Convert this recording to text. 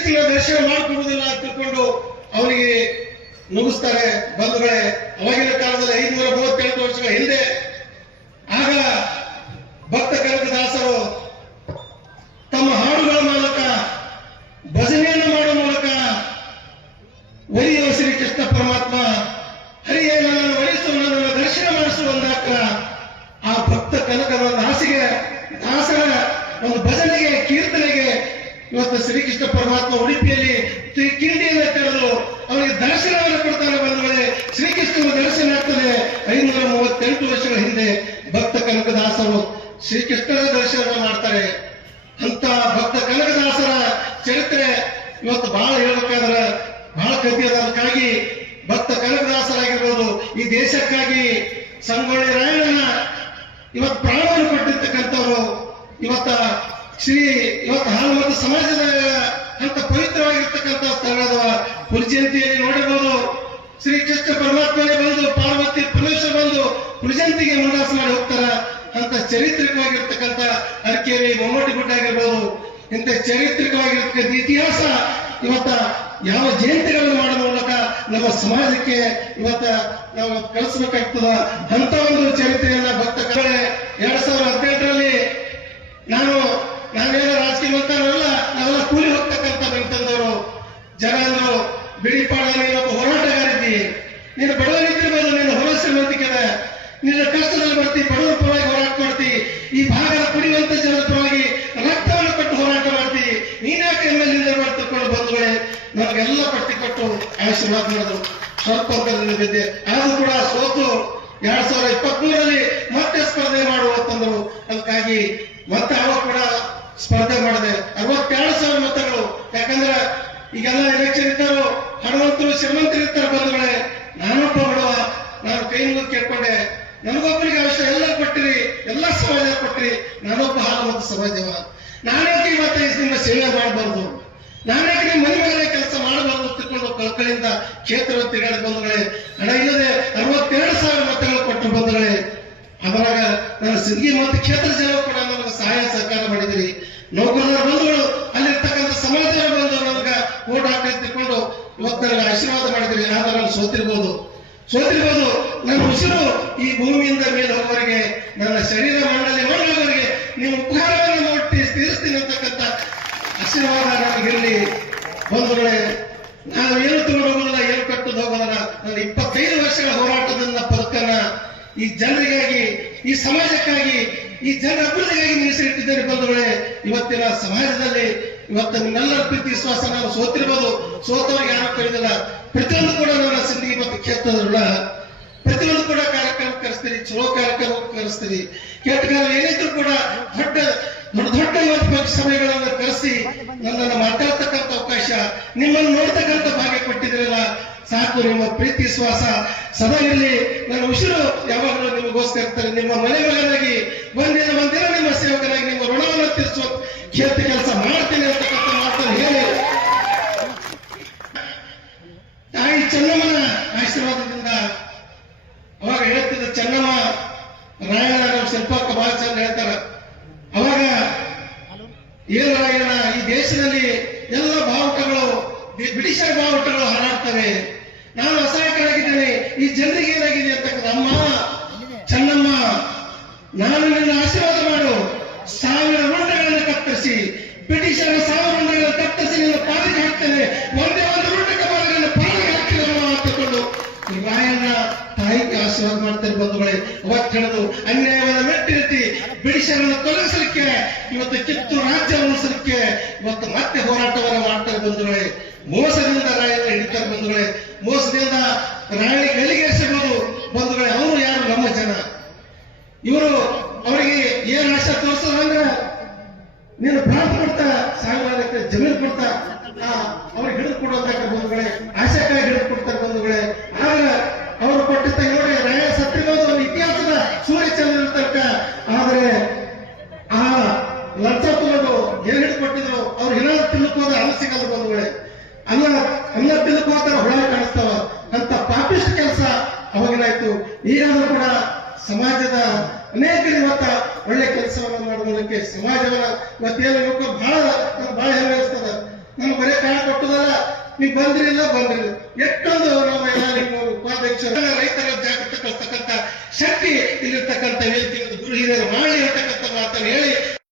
ಶ್ರೀಕೃಷ್ಣನ ದರ್ಶನ ಮಾಡಿಕೊಡುವುದಿಲ್ಲ ಅಂತ ತಿಳ್ಕೊಂಡು ಅವರಿಗೆ ನುಗ್ಗಿಸ್ತಾರೆ ಬಂಧುಗಳೇ. ಅವಾಗಿನ ಕಾಲದಲ್ಲಿ 538 ವರ್ಷಗಳ ಹಿಂದೆ ಆಗ ಭಕ್ತ ಕನಕದಾಸರು ತಮ್ಮ ಹಾಡುಗಳ ಮೂಲಕ ಭಜನೆಯನ್ನು ಮಾಡುವ ಮೂಲಕ ಒಲಿಯುವ ಶ್ರೀಕೃಷ್ಣ ಪರಮಾತ್ಮ ಹರಿಯೇ ನನ್ನನ್ನು ಒಲಿಸು, ನನ್ನನ್ನು ದರ್ಶನ ಮಾಡಿಸು ಅಂದಾಕ ಆ ಭಕ್ತ ಕನಕದ ದಾಸರ ಒಂದು ಭಜನೆಗೆ ಕೀರ್ತನೆಗೆ ಇವತ್ತು ಶ್ರೀಕೃಷ್ಣ ಪರಮಾತ್ಮ ಉಡುಪಿಯಲ್ಲಿ ಕಿಂಡಿಯನ್ನು ತೆರೆದು ಅವರಿಗೆ ದರ್ಶನವನ್ನು ಕೊಡ್ತಾರೆ ಬಂಧುಗಳೇ. ಶ್ರೀಕೃಷ್ಣನ ದರ್ಶನ ಆಗ್ತದೆ. 538 ವರ್ಷಗಳ ಹಿಂದೆ ಭಕ್ತ ಕನಕದಾಸರು ಶ್ರೀಕೃಷ್ಣನ ದರ್ಶನ ಮಾಡ್ತಾರೆ. ಅಂತ ಭಕ್ತ ಕನಕದಾಸರ ಚರಿತ್ರೆ ಇವತ್ತು ಬಹಳ ಹೇಳ್ಬೇಕಾದ್ರೆ ಬಹಳ ಕಥೆ ಅದ. ಅದಕ್ಕಾಗಿ ಭಕ್ತ ಕನಕದಾಸರಾಗಿರ್ಬೋದು, ಈ ದೇಶಕ್ಕಾಗಿ ಸಂಗೊಳ್ಳಿ ರಾಯಣ್ಣನ ಇವತ್ತು ಪ್ರಾಣವನ್ನು ಕೊಟ್ಟಿರ್ತಕ್ಕಂಥವ್ರು ಇವತ್ತು ಹಾಲುಮತ ಸಮಾಜದ ಅಂತ ಪವಿತ್ರವಾಗಿರ್ತಕ್ಕಂಥ ಸ್ಥಳದ ಹುಲಿಜಯಂತಿಯಲ್ಲಿ ನೋಡಿರ್ಬೋದು. ಶ್ರೀಕೃಷ್ಣ ಪರಮಾತ್ಮನೇ ಬಂದು ಪಾರ್ವತಿ ಪರಮೇಶ್ವರ ಬಂದು ಹುಲಿಜಯಂತಿಗೆ ಮುಂಡಾಸ ಮಾಡಿ ಹೋಗ್ತಾರ. ಅಂತ ಚರಿತ್ರಿಕವಾಗಿರ್ತಕ್ಕಂಥ ಅರಕೇರಿ ಮೊಮ್ಮಟಿ ಗುಡ್ಡ ಆಗಿರ್ಬೋದು. ಇಂಥ ಚರಿತ್ರಿಕವಾಗಿರ್ತಕ್ಕಂಥ ಇತಿಹಾಸ ಇವತ್ತ ಯಾವ ಜಯಂತಿಗಳನ್ನು ಮಾಡುವ ಮೂಲಕ ನಮ್ಮ ಸಮಾಜಕ್ಕೆ ಇವತ್ತ ನಾವು ಕಳಿಸಬೇಕಾಗ್ತದ. ಅಂತ ಒಂದು ಚರಿತ್ರೆಯನ್ನ ಭಕ್ತ 2018ರಲ್ಲಿ ನಾವೇನೋ ರಾಜಕೀಯ ಮಂತ್ರಲ್ಲ, ನಾವೆಲ್ಲ ಕೂಲಿ ಹೋಗ್ತಕ್ಕಂಥ ಬೆಂತಂದವರು ಜನ ಅಂದ್ರು, ಬಿಡಿಪಾಡ ನೀನೊಬ್ಬ ಹೋರಾಟಗಾರಿದ್ದಿ, ನೀನು ಬಡವರಿದ್ದಿರ್ಬೋದು, ನೀನು ಹೊರ ಶ್ರೀಮಂತಿಕೆ ನಿನ್ನ ಕಷ್ಟದಲ್ಲಿ ಬರ್ತಿ, ಬಡವರ ಪರವಾಗಿ ಹೋರಾಟ ಮಾಡ್ತಿ, ಈ ಭಾಗದ ಕುಡಿಯುವಂತ ಜನರ ಪರವಾಗಿ ರಕ್ತವನ್ನು ಕೊಟ್ಟು ಹೋರಾಟ ಮಾಡ್ತಿ, ನೀನ್ಯಾಕೆ MLA ಮಾಡ್ತಿಕೊಂಡು ಬಂಧುಗಳೇ ನಮಗೆಲ್ಲ ಪಟ್ಟಿ ಕೊಟ್ಟು ಆಶೀರ್ವಾದ ಮಾಡಿದ್ರು. ಸ್ವಲ್ಪ ಬಿದ್ದೆ ಆದ್ರೂ ಕೂಡ ಸೋತು 2023ರಲ್ಲಿ ಮತ್ತೆ ಸ್ಪರ್ಧೆ ಮಾಡುವಂತಂದ್ರು. ಅದಕ್ಕಾಗಿ ಮತ್ತೆ ಅವಾಗ ಕೂಡ ಸ್ಪರ್ಧೆ ಮಾಡಿದೆ. 62,000 ಮತಗಳು. ಯಾಕಂದ್ರೆ ಈಗೆಲ್ಲ ಎಲೆಕ್ಷನ್ ಇದ್ದರು, ಹಣವಂತರು ಶ್ರೀಮಂತರು ಇರ್ತಾರೆ ಬಂಧುಗಳೇ. ನಾನೊಬ್ಬ ಬಡವ, ನಾನು ಕೈ ಮುಗಿದು ಕೇಳ್ಕೊಂಡೆ, ನನಗೊಬ್ಬರಿಗೆ ಅವಶ್ಯ ಎಲ್ಲ ಕೊಟ್ಟಿರಿ, ಎಲ್ಲ ಸಮಾಜ ಕೊಟ್ಟಿರಿ, ನಾನೊಬ್ಬ ಹಾಲುಮತ ಸಮಾಜವ, ನಾನೇಕೆ ಇವತ್ತು ನಿಮ್ಮ ಸೇವೆ ಮಾಡಬಾರ್ದು, ನಾನೇಕೆ ನಿಮ್ಮ ಮನೆ ಮೇಲೆ ಕೆಲಸ ಮಾಡಬಾರ್ದು ತಿಳ್ಕೊಂಡು ಕಳ್ಕಳಿಂದ ಕ್ಷೇತ್ರ ತಿರುಗಾಡ ಬಂಧುಗಳೇ. ಹಣ ಇಲ್ಲದೆ 62,000 ಮತಗಳು ಕೊಟ್ಟರು ಬಂಧುಗಳೇ. ಅದರಾಗ ನನ್ನ ಸಿಂದಗಿ ಮತ್ತು ಕ್ಷೇತ್ರ ಜನ ಕೂಡ ನನಗೆ ಸಹಾಯ ಸಹಕಾರ ಮಾಡಿದಿರಿ. ನೌಕರರ ಬಂಧುಗಳು, ಅಲ್ಲಿರ್ತಕ್ಕಂಥ ಸಮಾಜದ ಬಂದು ನನಗೆ ಓಟ್ ಹಾಕಿ ತಿಳ್ಕೊಂಡು ಇವತ್ತು ನನಗೆ ಆಶೀರ್ವಾದ ಮಾಡಿದಿರಿ. ಆದ್ರೆ ನಾನು ಸೋತಿರ್ಬೋದು. ನನ್ನ ಉಸಿರು ಈ ಭೂಮಿಯಿಂದ ಮೇಲೆ ಹೋಗುವವರೆಗೆ, ನನ್ನ ಶರೀರ ಮಂಡಲವರೆಗೆ ನೀವು ಉಪಕಾರವನ್ನು ಮುಟ್ಟಿ ತೀರಿಸ್ತೀನಿ ಅಂತಕ್ಕಂಥ ಆಶೀರ್ವಾದ ನನಗಿರಲಿ ಬಂಧುಗಳೇ. ನಾವು ಏನು ತಗೊಂಡು ಹೋಗೋದಿಲ್ಲ, ಏನು ಕಟ್ಟದು ಹೋಗೋದಿಲ್ಲ. ನನ್ನ 25 ವರ್ಷಗಳ ಹೋರಾಟದಿಂದ ಬದುಕನ್ನ ಈ ಜನರಿಗಾಗಿ, ಈ ಸಮಾಜಕ್ಕಾಗಿ, ಈ ಜನರ ಅಭಿವೃದ್ಧಿಗಾಗಿ ಮೀಸಲಿಟ್ಟಿದ್ದೇನೆ ಬಂಧುಗಳೇ. ಇವತ್ತಿನ ಸಮಾಜದಲ್ಲಿ ಇವತ್ತು ನಿಮ್ಮೆಲ್ಲರ ಪ್ರೀತಿ ವಿಶ್ವಾಸ, ನಾನು ಸೋತಿರ್ಬೋದು, ಸೋತವ್ರಿಗೆ ಯಾರು ಕರೆದಿಲ್ಲ. ಪ್ರತಿಯೊಂದು ಕೂಡ ನನ್ನ ಸಿಂದಗಿ ಮತ್ತು ಕ್ಷೇತ್ರದಲ್ಲ, ಪ್ರತಿಯೊಂದು ಕೂಡ ಕಾರ್ಯಕ್ರಮ ಕರೆಸ್ತೀರಿ, ಚಲೋ ಕಾರ್ಯಕ್ರಮ ಕರೆಸ್ತೀರಿ. ಕೆಟ್ಟ ಕಾಲ ಏನಿದ್ರು ಕೂಡ ದೊಡ್ಡ ಸಭೆಗಳನ್ನು ಕರೆಸಿ ನನ್ನನ್ನು ಮಾತಾಡ್ತಕ್ಕಂಥ ಅವಕಾಶ, ನಿಮ್ಮನ್ನು ನೋಡ್ತಕ್ಕಂಥ ಭಾಗ್ಯ ಕೊಟ್ಟಿದ್ರಲ್ಲ, ಸಾಕು. ನಿಮ್ಮ ಪ್ರೀತಿ ವಿಶ್ವಾಸ ಸದಾ ಇರಲಿ. ನನ್ನ ಉಸಿರು ಯಾವಾಗಲೂ ನಿಮಗೋಸ್ಕರ ಇರ್ತಾರೆ. ನಿಮ್ಮ ಮನೆ ಮಗನಾಗಿ ಒಂದಿನ ನಿಮ್ಮ ಸೇವಕನಾಗಿ ನಿಮ್ಮ ಋಣವನ್ನು ತೀರಿಸುವ ಕ್ಷೇತ್ರ ಕೆಲಸ ಮಾಡ್ತೇನೆ ಅಂತಕ್ಕಂಥ ಮಾತನ್ನು ಹೇಳಿ, ತಾಯಿ ಚೆನ್ನಮ್ಮನ ಆಶೀರ್ವಾದದಿಂದ ಅವಾಗ ಹೇಳ್ತಿದ್ದ ಚೆನ್ನಮ್ಮ ರಾಯಣ್ಣ, ನಮ್ಮ ಶಿಲ್ಪಕ್ಕ ಬಹಳ ಚಂದ ಹೇಳ್ತಾರ. ಅವಾಗ ಏನು ರಾಯಣ್ಣ, ಈ ದೇಶದಲ್ಲಿ ಎಲ್ಲ ಬಾವುಟಗಳು, ಬ್ರಿಟಿಷರ ಬಾವುಟಗಳು ಹಾರಾಡ್ತವೆ, ನಾನು ಅಸಹಾಯಕನಾಗಿದ್ದೇನೆ, ಈ ಜನರಿಗೆ ಏನಾಗಿದೆ ಅಂತಕ್ಕಂಥ ಅಮ್ಮ ಚೆನ್ನಮ್ಮ, ನಾನು ನಿನ್ನ ಆಶೀರ್ವಾದ ಮಾಡು, 1000 ರುಂಡಗಳನ್ನು ಕತ್ತರಿಸಿ, ಬ್ರಿಟಿಷರ 1000 ರುಂಡಗಳನ್ನು ಕತ್ತರಿಸಿ ನಿನ್ನ ಪಾಲಿಗೆ ಹಾಕ್ತೇನೆ, ಒಂದೇ ಒಂದು ರುಂಡಕ್ಕೆ ನನ್ನ ಪಾಲಿಗೆ ಹಾಕ್ತೇನೆ ಅಂತಕೊಂಡು ರಾಯಣ್ಣ ತಾಯಿಗೆ ಆಶೀರ್ವಾದ ಮಾಡ್ತಾರೆ ಬಂಧುಗಳೇ. ಅವತ್ತು ಹೇಳೋದು ಅನ್ಯಾಯವನ್ನು ಮೆಟ್ಟಿರಿಸಿ ಬ್ರಿಟಿಷರನ್ನು ತೊಲಗಿಸಲಿಕ್ಕೆ, ಇವತ್ತು ಕಿತ್ತೂರು ರಾಜ್ಯ ಉಳಿಸಲಿಕ್ಕೆ ಇವತ್ತು ಮತ್ತೆ ಹೋರಾಟವನ್ನು ಮಾಡ್ತಾರೆ ಬಂಧುಗಳೇ. ಮೋಸದಿಂದ ರಾಯಣ್ಣ ಹಿಡಿತಾರೆ ಬಂಧುಗಳೇ, ಮೋಸದಿಂದ ರಾಯಣ್ಣ ಗಲ್ಲಿಗೇರಿಸಬಹುದು ಬಂಧುಗಳೇ. ಅವರು ಯಾರು? ನಮ್ಮ ಜನ. ಇವರು ಅವರಿಗೆ ಏನ್ ಆಶೆ ತೋರಿಸೋದಂದ್ರೆ, ನೀನು ಪ್ರಾಂತ ಕೊಡ್ತಾ ಸಾಗುವಾಗಕ್ಕೆ ಜಮೀನು ಕೊಡ್ತಾ ಅವ್ರಿಗೆ ಹಿಡಿದು ಕೊಡೋದಕ್ಕೆ ಬಂಧುಗಳೇ, ಆಶಕ್ಕಾಗಿ ಹಿಡಿದು ಕೊಡ್ತಾರೆ ಬಂಧುಗಳೇ. ಆಗ ಅವರು ಕೊಟ್ಟಿದ್ದ ನೋಡಿ, ರಾಯಣ್ಣ ಸತ್ತಿರೋದು ಒಂದು ಇತಿಹಾಸದ ಸೂರ್ಯಚಂದ್ರ ತನಕ. ಆದರೆ ಆ ಲಂಚ ತಗೊಂಡು ಏನ್ ಹಿಡಿದುಕೊಟ್ಟಿದ್ರು, ಅವ್ರು ಏನಾದ್ರು ತಿಳ್ಕೋದ ಅನ್ನ ಸಿಗಲ್ಲ ಬಂಧುಗಳೇ. ಅನ್ನ ತಿಳ್ಕೋತಾರ ಹುಳ ಕಾಣಿಸ್ತಾವ. ಅಂತ ಪಾಪಿಷ್ಟ ಕೆಲಸ ಅವಾಗೇನಾಯ್ತು. ಈಗಾದ್ರೂ ಕೂಡ ಸಮಾಜದ ಅನೇಕರು ಇವತ್ತ ಒಳ್ಳೆ ಕೆಲಸವನ್ನು ಮಾಡೋದಕ್ಕೆ ಸಮಾಜವನ್ನ ಇವತ್ತೇನು ಬಹಳ ಹೆಮ್ಮೆ ಅನಿಸ್ತದ. ನನ್ನ ನಿಮ್ಗೆ ಬರೀ ಕಾರಣ ಕೊಟ್ಟದಲ್ಲ, ನೀವು ಬಂದ್ರಿಲ್ಲ ಎಷ್ಟೊಂದು ನಮ್ಮ ಎಲ್ಲ ನಿಮ್ಮ ಉಪಾಧ್ಯಕ್ಷರ ರೈತರ ಜಾಗೃತಿ ಕಳಿಸ್ತಕ್ಕಂಥ ಶಕ್ತಿ ಇಲ್ಲಿರ್ತಕ್ಕಂಥ ವೇದಿಕೆ ಗುರು ಹಿರಿಯರು ಮಾಡಿ